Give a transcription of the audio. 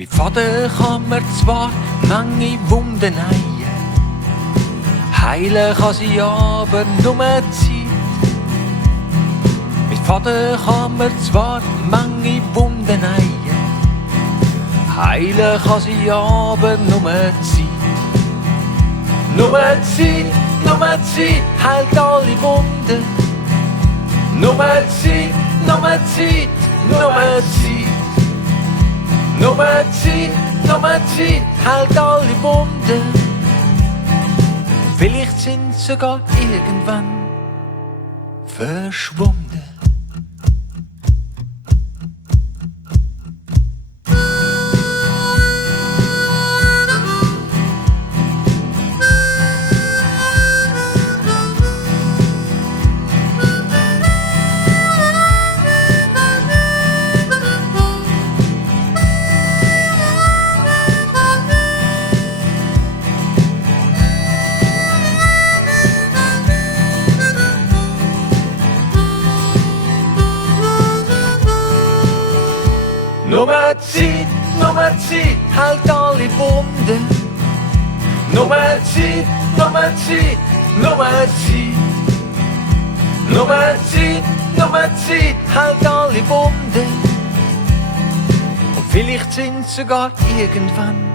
Mein Vater kann mir zwar manche Wunden heilen kann sie aber nur Zeit. Mein Vater kann mir zwar manche Wunden heilen kann sie aber nur Zeit. Nur Zeit heilt alle Wunden. Nur Zeit, nur Zeit, nur Zeit. Nur Zeit heilt alle Wunden. Vielleicht sind sie sogar irgendwann verschwunden. Nur Zeit heilt alle Wunden. Nur Zeit, nur Zeit, nur Zeit. Nur Zeit heilt alle Wunden. Und vielleicht sind sie sogar irgendwann